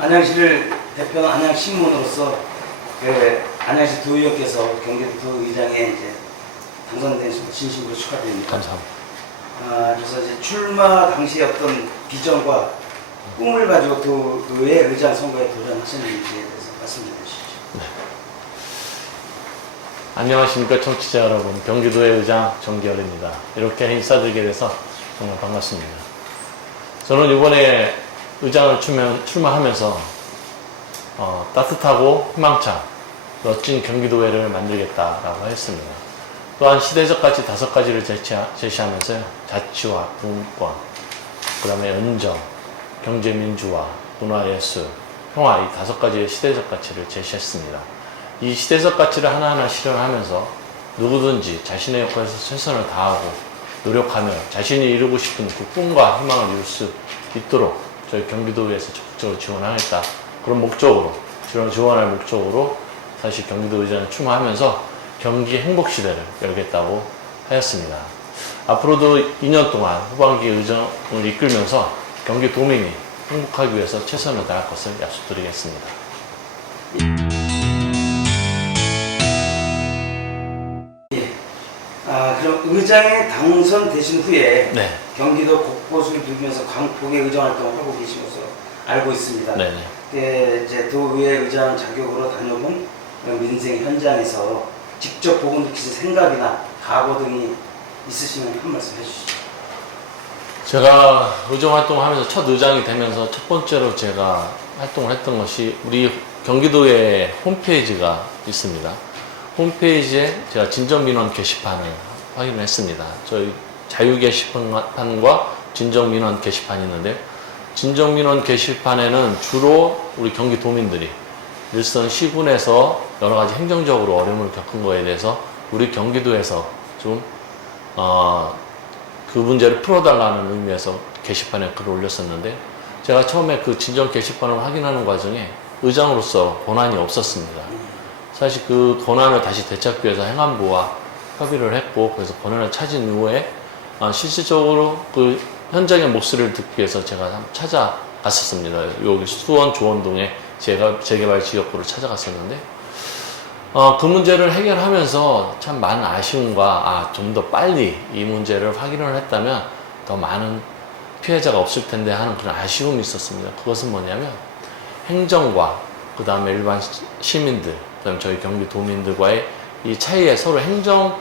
안양시를 대표하는 안양신문으로서 안양시 도의원께서 경기도 도의장에 이제 당선된 것을 진심으로 축하드립니다. 감사합니다. 그래서 이제 출마 당시 어떤 비전과 꿈을 가지고 도의 의장 선거에 도전하셨는지에 대해서 말씀해 주시죠. 네. 안녕하십니까 청취자 여러분, 경기도의 의장 정기열입니다. 이렇게 인사드리게 돼서 정말 반갑습니다. 저는 이번에 의장을 출마하면서 따뜻하고 희망찬 멋진 경기도회를 만들겠다라고 했습니다. 또한 시대적 가치 5가지를 제시하면서요, 자치와 분권, 그 다음에 연정, 경제민주화, 문화예술, 평화, 이 5가지의 시대적 가치를 제시했습니다. 이 시대적 가치를 하나하나 실현하면서 누구든지 자신의 역할에서 최선을 다하고 노력하며 자신이 이루고 싶은 그 꿈과 희망을 이룰 수 있도록 저희 경기도에서 적극적으로 지원하겠다, 그런 목적으로, 지원할 목적으로 다시 경기도 의장을 출마하면서 경기 행복시대를 열겠다고 하였습니다. 앞으로도 2년 동안 후반기 의정을 이끌면서 경기 도민이 행복하기 위해서 최선을 다할 것을 약속드리겠습니다. 그럼 의장에 당선되신 후에 네. 경기도 곳곳을 누비면서 광폭의 의정 활동을 하고 계신 것으로 알고 있습니다. 네네. 이제 도의회 의장 자격으로 다녀본 민생 현장에서 직접 보고 느끼신 생각이나 각오 등이 있으시면 한 말씀 해주시죠. 제가 의정 활동을 하면서 첫 의장이 되면서 첫 번째로 제가 활동을 했던 것이 우리 경기도에 홈페이지가 있습니다. 홈페이지에 제가 진정민원 게시판을 확인을 했습니다. 저희 자유 게시판과 진정민원 게시판이 있는데, 진정민원 게시판에는 주로 우리 경기도민들이 일선 시군에서 여러 가지 행정적으로 어려움을 겪은 거에 대해서 우리 경기도에서 좀 그 문제를 풀어달라는 의미에서 게시판에 글을 올렸었는데, 제가 처음에 그 진정 게시판을 확인하는 과정에 의장으로서 권한이 없었습니다. 사실 그 권한을 다시 되찾기 위해서 행안부와 협의를 했고, 그래서 권한을 찾은 이후에 실질적으로 그 현장의 목소리를 듣기 위해서 제가 찾아갔었습니다. 여기 수원 조원동에 재개발 지역구를 찾아갔었는데, 그 문제를 해결하면서 참 많은 아쉬움과 좀 더 빨리 이 문제를 확인을 했다면 더 많은 피해자가 없을 텐데 하는 그런 아쉬움이 있었습니다. 그것은 뭐냐면 행정과 그 다음에 일반 시민들, 그 다음에 저희 경기도민들과의 이 차이에 서로 행정에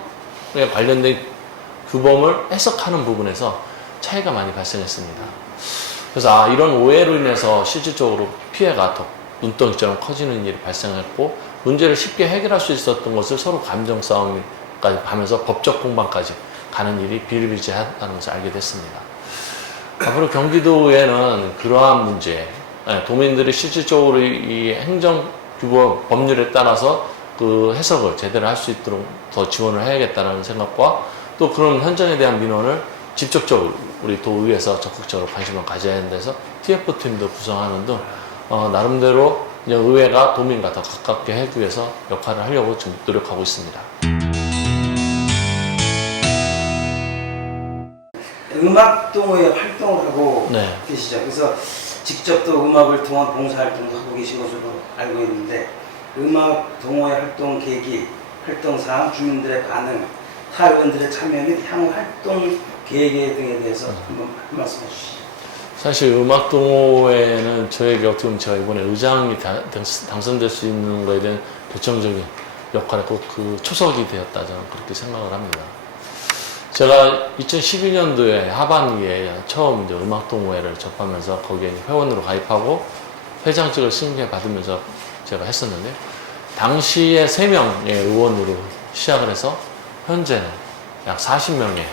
관련된 규범을 해석하는 부분에서 차이가 많이 발생했습니다. 그래서 이런 오해로 인해서 실질적으로 피해가 더 눈덩이처럼 커지는 일이 발생했고, 문제를 쉽게 해결할 수 있었던 것을 서로 감정 싸움까지 가면서 법적 공방까지 가는 일이 비일비재하다는 것을 알게 됐습니다. 앞으로 경기도에는 그러한 문제, 도민들이 실질적으로 이 행정 규범 법률에 따라서 그 해석을 제대로 할 수 있도록 더 지원을 해야겠다는 생각과, 또 그런 현장에 대한 민원을 직접적으로 우리 도의회에서 적극적으로 관심을 가져야 하는 데서 TF팀도 구성하는 등 나름대로 의회가 도민과 더 가깝게 하기 위해서 역할을 하려고 지금 노력하고 있습니다. 음악동호회 활동을 하고 네. 계시죠. 그래서 직접 또 음악을 통한 봉사활동을 하고 계신 것으로 알고 있는데, 음악동호회 활동 계기, 활동사항, 주민들의 반응, 타 의원들의 참여 및 향후 활동 계획 등에 대해서 한번 말씀해 주시죠. 사실 음악동호회는 저에게 어떻게 보면 제가 이번에 의장이 당선될 수 있는 것에 대한 결정적인 역할에 꼭 그 초석이 되었다, 저는 그렇게 생각을 합니다. 제가 2012년도에 하반기에 처음 이제 음악동호회를 접하면서 거기에 회원으로 가입하고 회장직을 승계 받으면서 제가 했었는데, 당시에 3명의 의원으로 시작을 해서 현재는 약 40명의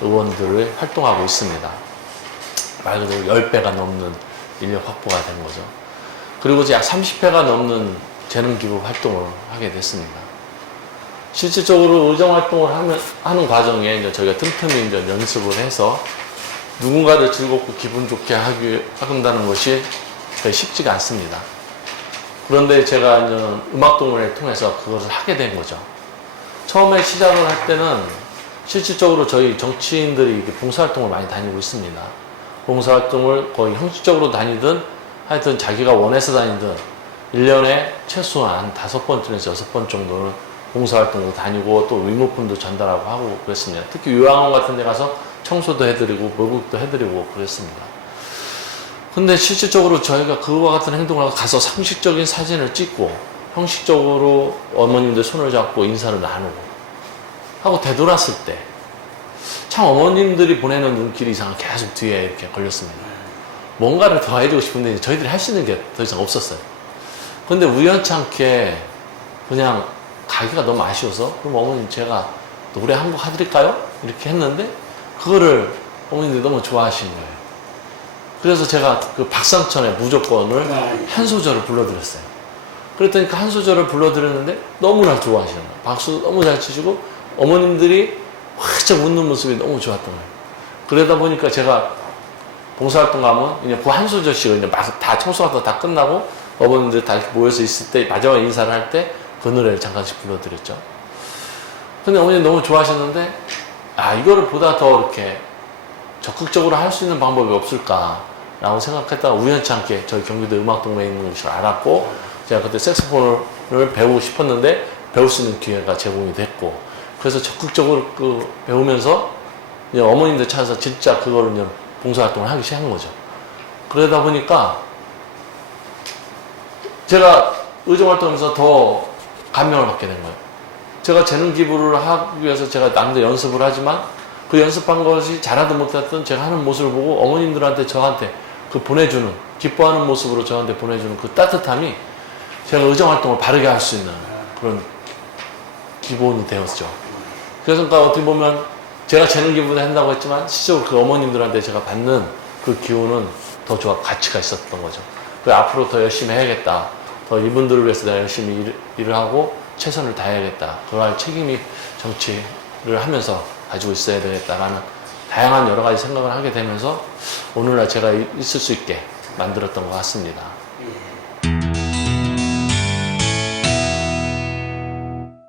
의원들을 활동하고 있습니다. 말 그대로 10배가 넘는 인력 확보가 된 거죠. 그리고 약 30회가 넘는 재능기부 활동을 하게 됐습니다. 실질적으로 의정 활동을 하는 과정에 이제 저희가 틈틈이 이제 연습을 해서 누군가를 즐겁고 기분 좋게 한다는 것이 쉽지가 않습니다. 그런데 제가 이제 음악동호회를 통해서 그것을 하게 된 거죠. 처음에 시작을 할 때는 실질적으로 저희 정치인들이 봉사활동을 많이 다니고 있습니다. 봉사활동을 거의 형식적으로 다니든 하여튼 자기가 원해서 다니든 1년에 최소한 5번 내지 6번 정도는 봉사활동도 다니고 또 의무품도 전달하고 하고 그랬습니다. 특히 요양원 같은 데 가서 청소도 해드리고 목욕도 해드리고 그랬습니다. 근데 실질적으로 저희가 그와 같은 행동을 하고 가서 상식적인 사진을 찍고 형식적으로 어머님들 손을 잡고 인사를 나누고 하고 되돌았을 때 참 어머님들이 보내는 눈길이 이상하게 계속 뒤에 이렇게 걸렸습니다. 뭔가를 더 해주고 싶은데 저희들이 할 수 있는 게 더 이상 없었어요. 근데 우연찮게 그냥 가기가 너무 아쉬워서 그럼 어머님 제가 노래 한 곡 해드릴까요? 이렇게 했는데 그거를 어머님들이 너무 좋아하시는 거예요. 그래서 제가 그 박상천의 무조건을 한 소절을 불러드렸어요. 그랬더니 그 한 소절을 불러드렸는데 너무나 좋아하시는 거예요. 박수 너무 잘 치시고 어머님들이 활짝 웃는 모습이 너무 좋았던 거예요. 그러다 보니까 제가 봉사활동 가면 그냥 그 한 소절씩 이제 막 다 청소가 다 끝나고 어머님들 다 이렇게 모여서 있을 때 마지막 인사를 할 때 그 노래를 잠깐씩 불러드렸죠. 근데 어머니 너무 좋아하셨는데 이거를 보다 더 이렇게 적극적으로 할 수 있는 방법이 없을까라고 생각했다가 우연찮게 저희 경기도 음악동네에 있는 것을 알았고 제가 그때 색소폰을 배우고 싶었는데 배울 수 있는 기회가 제공이 됐고 그래서 적극적으로 배우면서 이제 어머님들 찾아서 진짜 그거를 이제 봉사활동을 하기 시작한 거죠. 그러다 보니까 제가 의정활동하면서 더 감명을 받게 된 거예요. 제가 재능 기부를 하기 위해서 제가 남들 연습을 하지만 그 연습한 것이 잘하든 못하든 제가 하는 모습을 보고 어머님들한테 저한테 그 보내주는 기뻐하는 모습으로 저한테 보내주는 그 따뜻함이 제가 의정활동을 바르게 할 수 있는 그런 기본이 되었죠. 그래서 그러니까 어떻게 보면 제가 재능 기부를 한다고 했지만 실제로 그 어머님들한테 제가 받는 그 기운은 더 가치가 있었던 거죠. 그래서 앞으로 더 열심히 해야겠다. 더 이분들을 위해서 내가 열심히 일을 하고 최선을 다해야겠다. 그러한 책임이 정치를 하면서 가지고 있어야 되겠다라는 다양한 여러 가지 생각을 하게 되면서 오늘날 제가 있을 수 있게 만들었던 것 같습니다.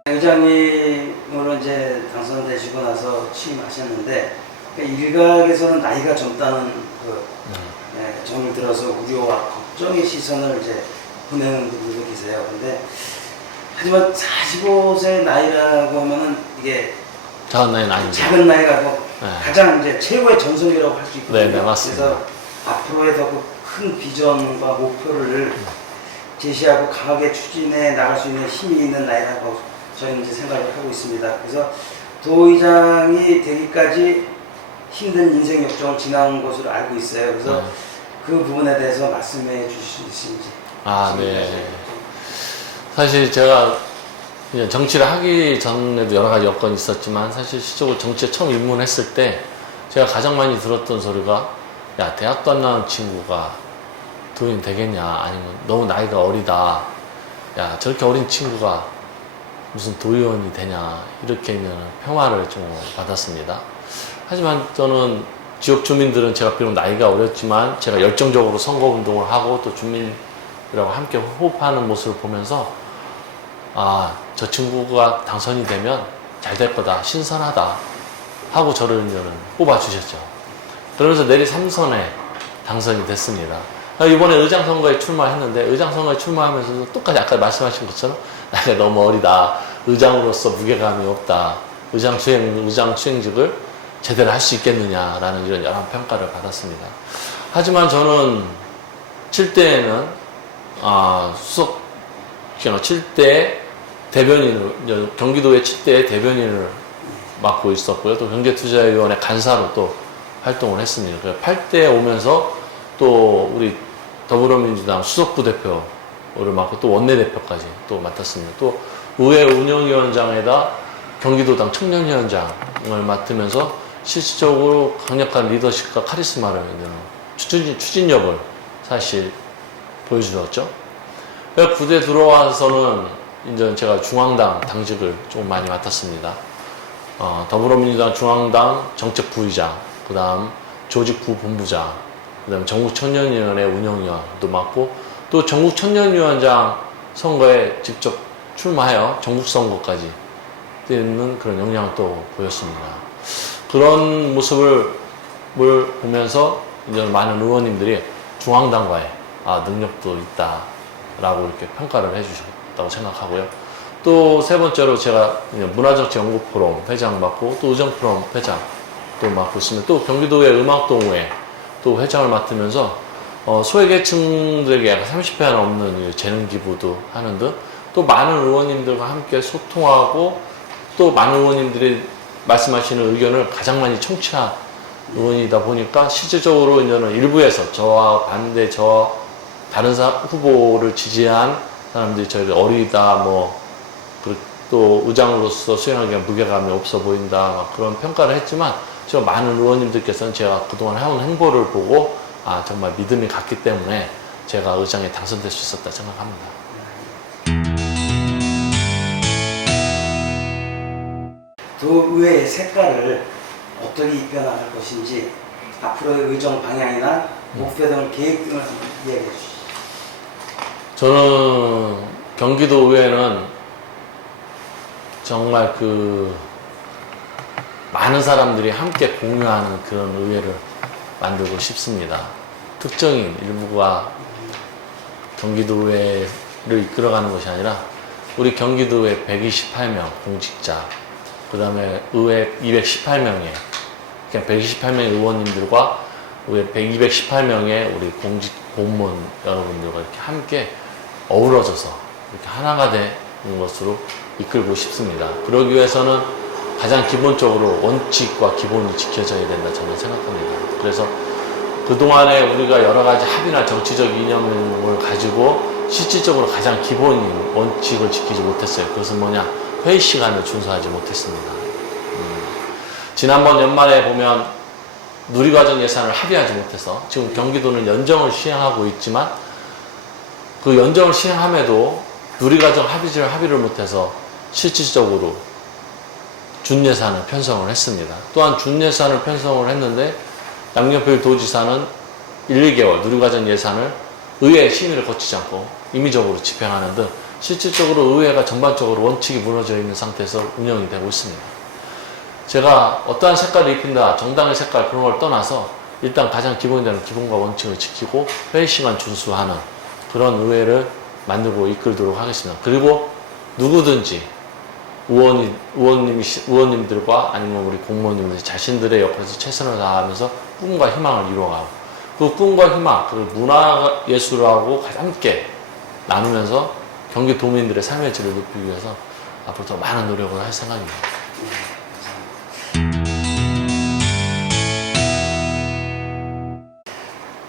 의장님으로 이제 당선되시고 나서 취임하셨는데 일각에서는 나이가 젊다는 정을 들어서 우려와 걱정의 시선을 이제 보내는 분들도 계세요. 근데 하지만 45세 나이라고 하면은 이게 작은 나이는 아니죠. 작은 나이가 뭐 네. 가장 이제 최고의 전성기라고 할 수 있거든요. 네, 맞습니다. 그래서 앞으로의 더 큰 비전과 목표를 제시하고 강하게 추진해 나갈 수 있는 힘이 있는 나이라고 저희는 이제 생각을 하고 있습니다. 그래서 도의장이 되기까지 힘든 인생 역정을 지나온 것으로 알고 있어요. 그래서 그 부분에 대해서 말씀해 주실 수 있으신지. 네. 사실 제가 그냥 정치를 하기 전에도 여러 가지 여건이 있었지만 사실 실적으로 정치에 처음 입문했을 때 제가 가장 많이 들었던 소리가 야 대학도 안 나온 친구가 도의원 되겠냐 아니면 너무 나이가 어리다 야 저렇게 어린 친구가 무슨 도의원이 되냐 이렇게 있는 폄하를 좀 받았습니다. 하지만 저는 지역 주민들은 제가 비록 나이가 어렸지만 제가 열정적으로 선거운동을 하고 또 주민들하고 함께 호흡하는 모습을 보면서 저 친구가 당선이 되면 잘 될 거다, 신선하다 하고 저를 뽑아주셨죠. 그러면서 내리 3선에 당선이 됐습니다. 이번에 의장선거에 출마했는데 의장선거에 출마하면서도 똑같이 아까 말씀하신 것처럼 나이가 너무 어리다, 의장으로서 무게감이 없다, 의장 수행직을 제대로 할 수 있겠느냐라는 이런 여러 평가를 받았습니다. 하지만 저는 7대에는 수석 7대 대변인을 경기도의 7대 대변인을 맡고 있었고요. 또 경제투자위원회 간사로 또 활동을 했습니다. 8대에 오면서 또 우리 더불어민주당 수석부대표를 맡고 또 원내대표까지 또 맡았습니다. 또 의회 운영위원장에다 경기도당 청년위원장을 맡으면서 실질적으로 강력한 리더십과 카리스마를 추진력을 사실 보여주었죠. 부대 들어와서는 이제 제가 중앙당 당직을 좀 많이 맡았습니다. 더불어민주당 중앙당 정책부의장, 그 다음 조직부본부장, 그 다음 전국청년위원회 운영위원도 맡고 또 전국청년위원장 선거에 직접 출마하여 전국선거까지 뛰는 그런 역량을 또 보였습니다. 그런 모습을 보면서 이제 많은 의원님들이 중앙당과의 능력도 있다라고 이렇게 평가를 해주셨다고 생각하고요. 또 세 번째로 제가 문화정치연구포럼 회장 맡고 또 의정포럼 회장 또 맡고 있으면 또 경기도의 음악동호회 또 회장을 맡으면서 소외계층들에게 약 30회 넘는 재능 기부도 하는 등 또 많은 의원님들과 함께 소통하고 또 많은 의원님들이 말씀하시는 의견을 가장 많이 청취한 의원이다 보니까 실질적으로 이제는 일부에서 저와 반대 저 다른 후보를 지지한 사람들이 저희를 어리다 또 의장으로서 수행하기가 무게감이 없어 보인다 그런 평가를 했지만 저 많은 의원님들께서는 제가 그동안 해온 행보를 보고 정말 믿음이 갔기 때문에 제가 의장에 당선될 수 있었다 생각합니다. 두 의회의 색깔을 어떻게 입혀나갈 것인지 앞으로의 의정 방향이나 목표 등을 계획 등을 한번 이야기해 주시죠. 저는 경기도 의회는 정말 많은 사람들이 함께 공유하는 그런 의회를 만들고 싶습니다. 특정인 일부가 경기도 의회를 이끌어가는 것이 아니라 우리 경기도 의회 128명 공직자, 그 다음에 의회 218명의 그냥 128명의 의원님들과 의회 218명의 우리 공무원 여러분들과 이렇게 함께 어우러져서 이렇게 하나가 되는 것으로 이끌고 싶습니다. 그러기 위해서는 가장 기본적으로 원칙과 기본이 지켜져야 된다 저는 생각합니다. 그래서 그동안에 우리가 여러 가지 합의나 정치적 이념을 가지고 실질적으로 가장 기본인 원칙을 지키지 못했어요. 그것은 뭐냐? 회의 시간을 준수하지 못했습니다. 지난번 연말에 보면 누리과정 예산을 합의하지 못해서 지금 경기도는 연정을 시행하고 있지만 그 연정을 시행함에도 누리과정 합의를 못해서 실질적으로 준예산을 편성을 했습니다. 또한 준예산을 편성을 했는데 양경필 도지사는 1, 2개월 누리과정 예산을 의회 심의를 거치지 않고 임의적으로 집행하는 등 실질적으로 의회가 전반적으로 원칙이 무너져 있는 상태에서 운영이 되고 있습니다. 제가 어떠한 색깔을 입힌다, 정당의 색깔 그런 걸 떠나서 일단 가장 기본이 되는 기본과 원칙을 지키고 회의 시간 준수하는 그런 의회를 만들고 이끌도록 하겠습니다. 그리고 누구든지 의원님들과 아니면 우리 공무원님들 자신들의 역할에서 최선을 다하면서 꿈과 희망을 이루어가고 그 꿈과 희망, 그리고 문화예술하고 함께 나누면서 경기 도민들의 삶의 질을 높이기 위해서 앞으로 더 많은 노력을 할 생각입니다.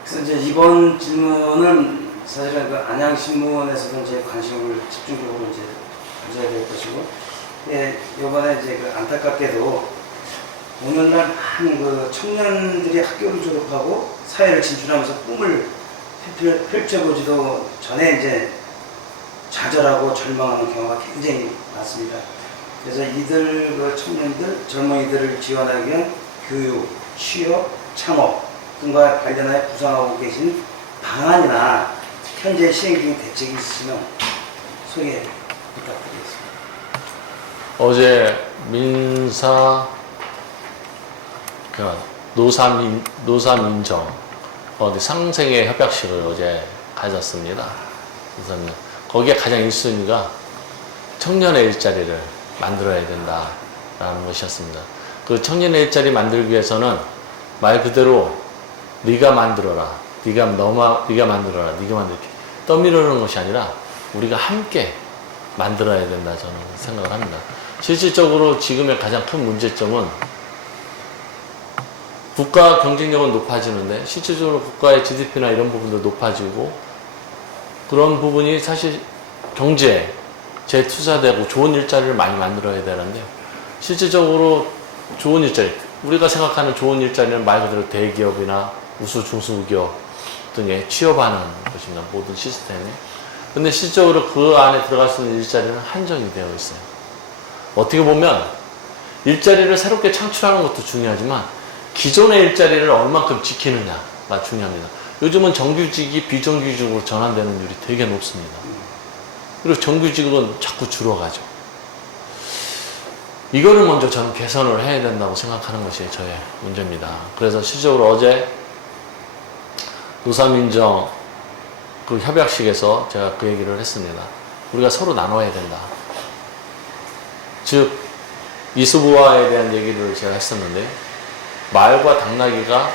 그래서 이제 이번 질문은 사실은 그 안양신문에서도 이제 관심을 집중적으로 이제 가져야 될 것이고, 이번에 이제 안타깝게도 오늘날 많은 청년들이 학교를 졸업하고 사회를 진출하면서 꿈을 펼쳐보지도 전에 이제 좌절하고 절망하는 경우가 굉장히 많습니다. 그래서 이들 청년들, 젊은이들을 지원하기 위한 교육, 취업, 창업 등과 관련하여 구상하고 계신 방안이나 현재 시행 중인 대책이 있으면 소개 부탁드리겠습니다. 어제 노사민정 상생회 협약식을 어제 가졌습니다. 그래서 거기에 가장 1순위가 청년의 일자리를 만들어야 된다라는 것이었습니다. 그 청년의 일자리 만들기 위해서는 말 그대로 네가 만들어라, 네가 만들어라, 네가 만들게 떠미르는 것이 아니라 우리가 함께 만들어야 된다 저는 생각을 합니다. 실질적으로 지금의 가장 큰 문제점은 국가 경쟁력은 높아지는데 실질적으로 국가의 GDP나 이런 부분도 높아지고 그런 부분이 사실 경제에 재투자되고 좋은 일자리를 많이 만들어야 되는데 실질적으로 좋은 일자리, 우리가 생각하는 좋은 일자리는 말 그대로 대기업이나 우수 중소기업 등에 취업하는 것입니다. 모든 시스템에. 근데 실질적으로 그 안에 들어갈 수 있는 일자리는 한정이 되어 있어요. 어떻게 보면 일자리를 새롭게 창출하는 것도 중요하지만 기존의 일자리를 얼만큼 지키느냐가 중요합니다. 요즘은 정규직이 비정규직으로 전환되는 율이 되게 높습니다. 그리고 정규직은 자꾸 줄어가죠. 이거를 먼저 저는 개선을 해야 된다고 생각하는 것이 저의 문제입니다. 그래서 실질적으로 어제 노사민정 그 협약식에서 제가 그 얘기를 했습니다. 우리가 서로 나눠야 된다. 즉 이수부화에 대한 얘기를 제가 했었는데, 말과 당나귀가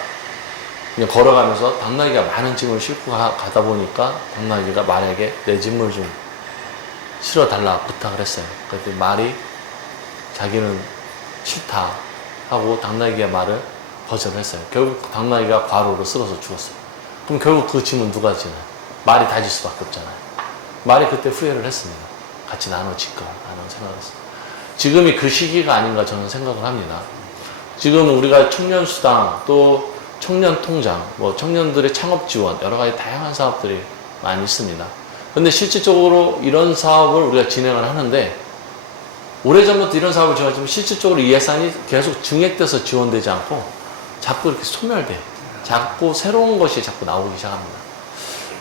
그냥 걸어가면서 당나귀가 많은 짐을 싣고 가다 보니까 당나귀가 말에게 내 짐을 좀 실어달라 부탁을 했어요. 그랬더니 말이 자기는 싫다 하고 당나귀의 말을 거절했어요. 결국 당나귀가 과로로 쓰러져 죽었어요. 그럼 결국 그 짐은 누가 지나요? 말이 다질 수밖에 없잖아요. 말이 그때 후회를 했습니다. 같이 나눠질까 라는 생각을 했습니다. 지금이 그 시기가 아닌가 저는 생각을 합니다. 지금 우리가 청년수당, 또 청년통장, 뭐 청년들의 창업지원, 여러 가지 다양한 사업들이 많이 있습니다. 근데 실질적으로 이런 사업을 우리가 진행을 하는데, 오래전부터 이런 사업을 진행하지만 실질적으로 이 예산이 계속 증액돼서 지원되지 않고 자꾸 이렇게 소멸돼요. 자꾸 새로운 것이 자꾸 나오기 시작합니다.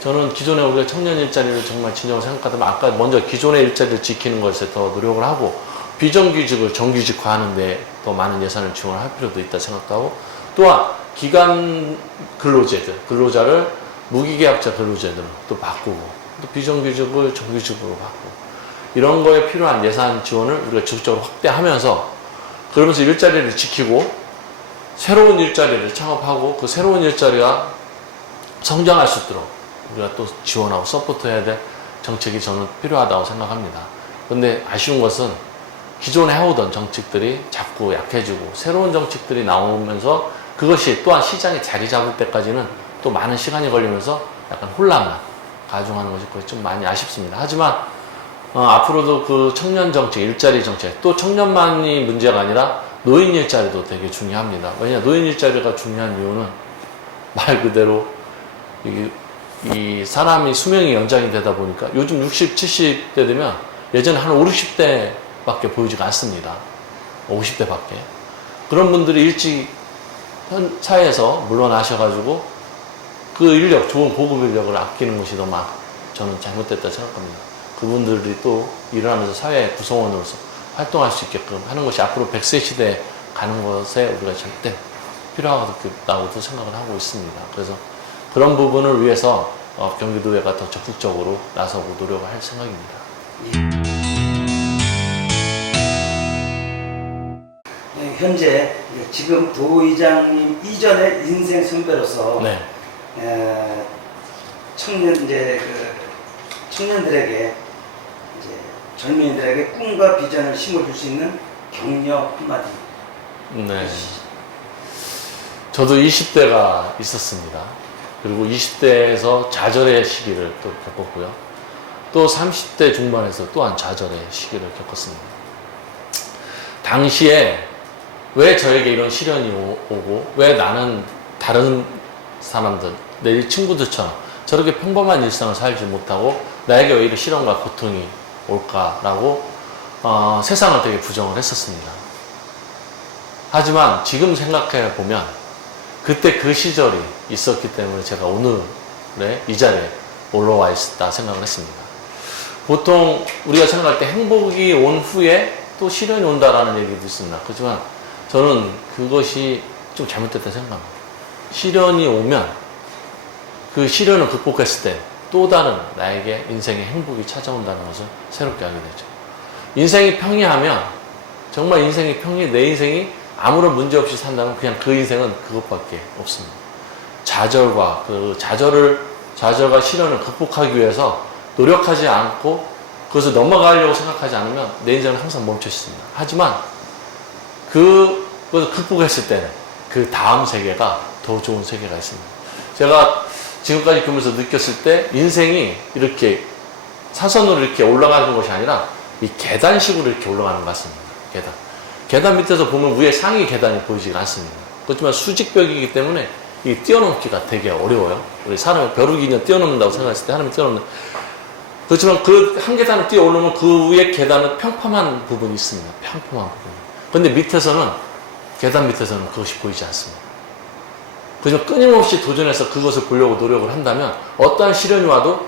저는 기존에 우리가 청년 일자리를 정말 진정으로 생각하다면, 아까 먼저 기존의 일자리를 지키는 것에 더 노력을 하고, 비정규직을 정규직화하는데 더 많은 예산을 지원할 필요도 있다 생각하고, 또한 기간 근로자를 무기계약자 근로자들로 또 바꾸고, 또 비정규직을 정규직으로 바꾸고, 이런 거에 필요한 예산 지원을 우리가 적극적으로 확대하면서, 그러면서 일자리를 지키고 새로운 일자리를 창업하고, 그 새로운 일자리가 성장할 수 있도록 우리가 또 지원하고 서포트해야 될 정책이 저는 필요하다고 생각합니다. 그런데 아쉬운 것은 기존에 해오던 정책들이 자꾸 약해지고 새로운 정책들이 나오면서 그것이 또한 시장에 자리 잡을 때까지는 또 많은 시간이 걸리면서 약간 혼란만 가중하는 것이 거의 좀 많이 아쉽습니다. 하지만 앞으로도 그 청년 정책, 일자리 정책, 또 청년만이 문제가 아니라 노인 일자리도 되게 중요합니다. 왜냐, 노인 일자리가 중요한 이유는 말 그대로 이 사람이 수명이 연장이 되다 보니까 요즘 60, 70대 되면 예전에 한 5, 60대밖에 보이지가 않습니다. 50대밖에. 그런 분들이 일찍 사회에서 물러나셔가지고 그 인력, 좋은 고급 인력을 아끼는 것이 너무 저는 잘못됐다 생각합니다. 그분들이 또 일을 하면서 사회 구성원으로서 활동할 수 있게끔 하는 것이 앞으로 100세 시대에 가는 것에 우리가 절대 필요하다고도 생각을 하고 있습니다. 그래서 그런 부분을 위해서 경기도회가 더 적극적으로 나서고 노력을 할 생각입니다. 현재 지금 도의장님 이전의 인생 선배로서 네. 청년들에게 이제 젊은이들에게 꿈과 비전을 심어줄 수 있는 격려 한마디. 네. 저도 20대가 있었습니다. 그리고 20대에서 좌절의 시기를 또 겪었고요. 또 30대 중반에서 또한 좌절의 시기를 겪었습니다. 당시에 왜 저에게 이런 시련이 오고, 왜 나는 다른 사람들, 내 친구들처럼 저렇게 평범한 일상을 살지 못하고 나에게 왜 이런 시련과 고통이 올까라고 세상을 되게 부정을 했었습니다. 하지만 지금 생각해 보면 그때 그 시절이 있었기 때문에 제가 오늘의 이 자리에 올라와 있다 생각을 했습니다. 보통 우리가 생각할 때 행복이 온 후에 또 시련이 온다라는 얘기도 있습니다. 그렇지만 저는 그것이 좀 잘못됐다 생각합니다. 시련이 오면 그 시련을 극복했을 때 또 다른 나에게 인생의 행복이 찾아온다는 것을 새롭게 알게 되죠. 인생이 평이하면, 정말 인생이 내 인생이 아무런 문제 없이 산다면 그냥 그 인생은 그것밖에 없습니다. 좌절과 시련을 극복하기 위해서 노력하지 않고 그것을 넘어가려고 생각하지 않으면 내 인생은 항상 멈춰 있습니다. 하지만 그것을 극복했을 때는 그 다음 세계가 더 좋은 세계가 있습니다. 제가 지금까지 보면서 느꼈을 때 인생이 이렇게 사선으로 이렇게 올라가는 것이 아니라 이 계단식으로 이렇게 올라가는 것 같습니다. 계단 밑에서 보면 위에 상위 계단이 보이지가 않습니다. 그렇지만 수직벽이기 때문에 이 뛰어넘기가 되게 어려워요. 우리 사람이 벼룩이 그냥 뛰어넘는다고 생각했을 때 하나님이 뛰어넘는. 그렇지만 그 한 계단을 뛰어 오르면 그 위에 계단은 평범한 부분이 있습니다. 평범한 부분. 근데 밑에서는, 계단 밑에서는 그것이 보이지 않습니다. 그래서 끊임없이 도전해서 그것을 보려고 노력을 한다면 어떠한 시련이 와도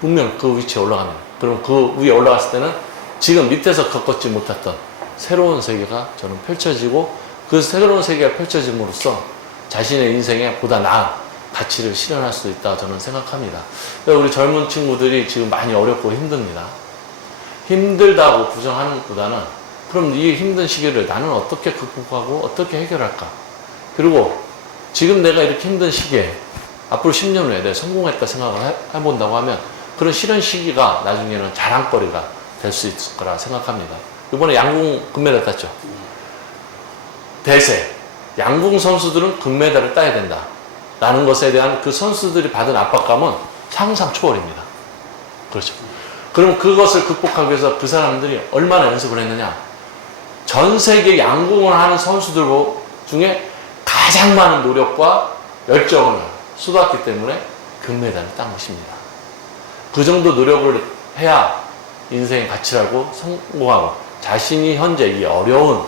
분명 그 위치에 올라갑니다. 그럼 그 위에 올라갔을 때는 지금 밑에서 겪었지 못했던 새로운 세계가 저는 펼쳐지고, 그 새로운 세계가 펼쳐짐으로써 자신의 인생에 보다 나은 가치를 실현할 수 있다 저는 생각합니다. 우리 젊은 친구들이 지금 많이 어렵고 힘듭니다. 힘들다고 부정하는 것보다는 그럼 이 힘든 시기를 나는 어떻게 극복하고 어떻게 해결할까? 그리고 지금 내가 이렇게 힘든 시기에 앞으로 10년 후에 내가 성공했다 생각을 해본다고 하면 그런 싫은 시기가 나중에는 자랑거리가 될 수 있을 거라 생각합니다. 이번에 양궁 금메달 땄죠. 대세. 양궁 선수들은 금메달을 따야 된다. 라는 것에 대한 그 선수들이 받은 압박감은 상상 초월입니다. 그렇죠. 그럼 그것을 극복하기 위해서 그 사람들이 얼마나 연습을 했느냐? 전 세계 양궁을 하는 선수들 중에 가장 많은 노력과 열정을 쏟았기 때문에 금메달을 딴 것입니다. 그 정도 노력을 해야 인생의 가치라고 성공하고 자신이 현재 이 어려운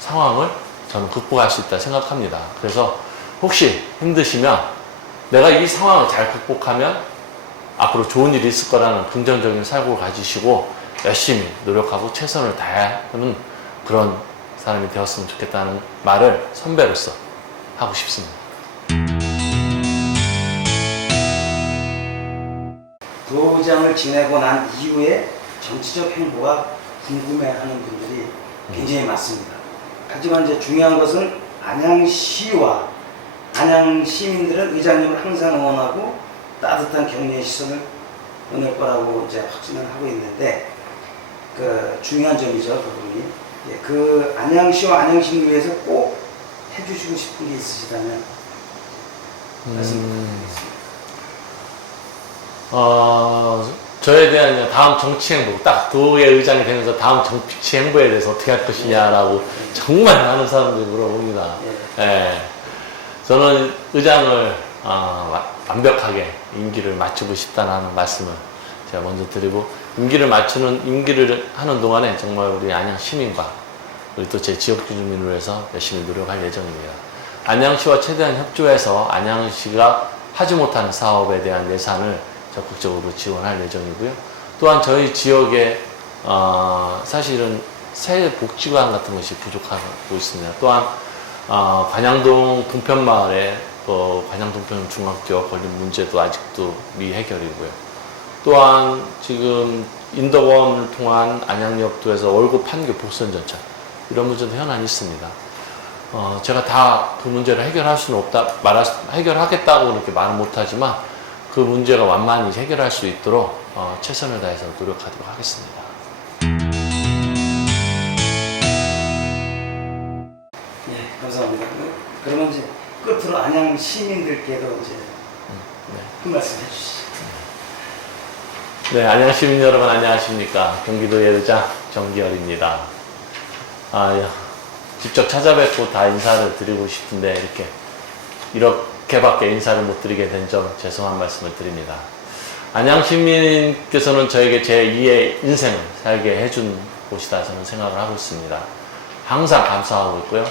상황을 저는 극복할 수 있다 생각합니다. 그래서 혹시 힘드시면 내가 이 상황을 잘 극복하면 앞으로 좋은 일이 있을 거라는 긍정적인 사고를 가지시고 열심히 노력하고 최선을 다하는 그런 사람이 되었으면 좋겠다는 말을 선배로서 하고 싶습니다. 도장을 지내고 난 이후에 정치적 행보가 궁금해하는 분들이 굉장히 많습니다. 하지만 이제 중요한 것은 안양시와 안양 시민들은 의장님을 항상 응원하고 따뜻한 격려의 시선을 보낼 거라고 이제 확신을 하고 있는데 그 중요한 점이죠, 그 부분이. 예, 그 안양시와 안양시민을 위해서 꼭 해주시고 싶은 게 있으시다면 말씀 부탁드리겠습니다. 저에 대한 다음 정치 행보, 딱 도의 의장이 되면서 다음 정치 행보에 대해서 어떻게 할 것이냐라고 정말 많은 사람들이 물어봅니다. 예. 저는 의장을 완벽하게 임기를 마치고 싶다는 말씀을 제가 먼저 드리고, 임기를 하는 동안에 정말 우리 안양 시민과 우리 또 제 지역 주민을 위해서 열심히 노력할 예정입니다. 안양시와 최대한 협조해서 안양시가 하지 못하는 사업에 대한 예산을 적극적으로 지원할 예정이고요. 또한 저희 지역에 사실은 새 복지관 같은 것이 부족하고 있습니다. 또한 관양동 동편마을에 관양동편 중학교 걸린 문제도 아직도 미해결이고요. 또한 지금 인덕원을 통한 안양역도에서 월급 판교 복선전철 이런 문제도 현안이 있습니다. 제가 다 그 문제를 해결할 수는 없다, 해결하겠다고 그렇게 말은 못하지만 그 문제가 완만히 해결할 수 있도록 최선을 다해서 노력하도록 하겠습니다. 네, 감사합니다. 그러면 이제 끝으로 안양 시민들께도 이제 한 말씀 해주시죠. 네, 안양 시민 여러분 안녕하십니까? 경기도의 의장 정기열입니다. 직접 찾아뵙고 다 인사를 드리고 싶은데 이렇게밖에 인사를 못 드리게 된 점 죄송한 말씀을 드립니다. 안양 시민께서는 저에게 제2의 인생을 살게 해준 곳이다 저는 생각을 하고 있습니다. 항상 감사하고 있고요.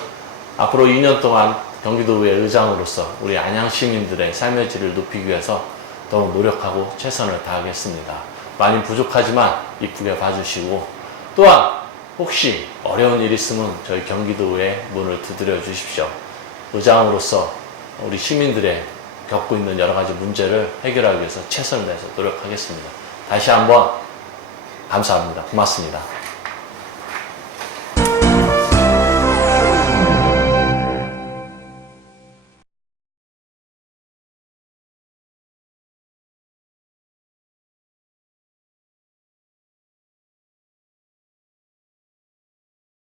앞으로 2년 동안 경기도의 의장으로서 우리 안양 시민들의 삶의 질을 높이기 위해서 더욱 노력하고 최선을 다하겠습니다. 많이 부족하지만 이쁘게 봐주시고, 또한 혹시 어려운 일 있으면 저희 경기도의 문을 두드려 주십시오. 의장으로서 우리 시민들의 겪고 있는 여러 가지 문제를 해결하기 위해서 최선을 다해서 노력하겠습니다. 다시 한번 감사합니다. 고맙습니다.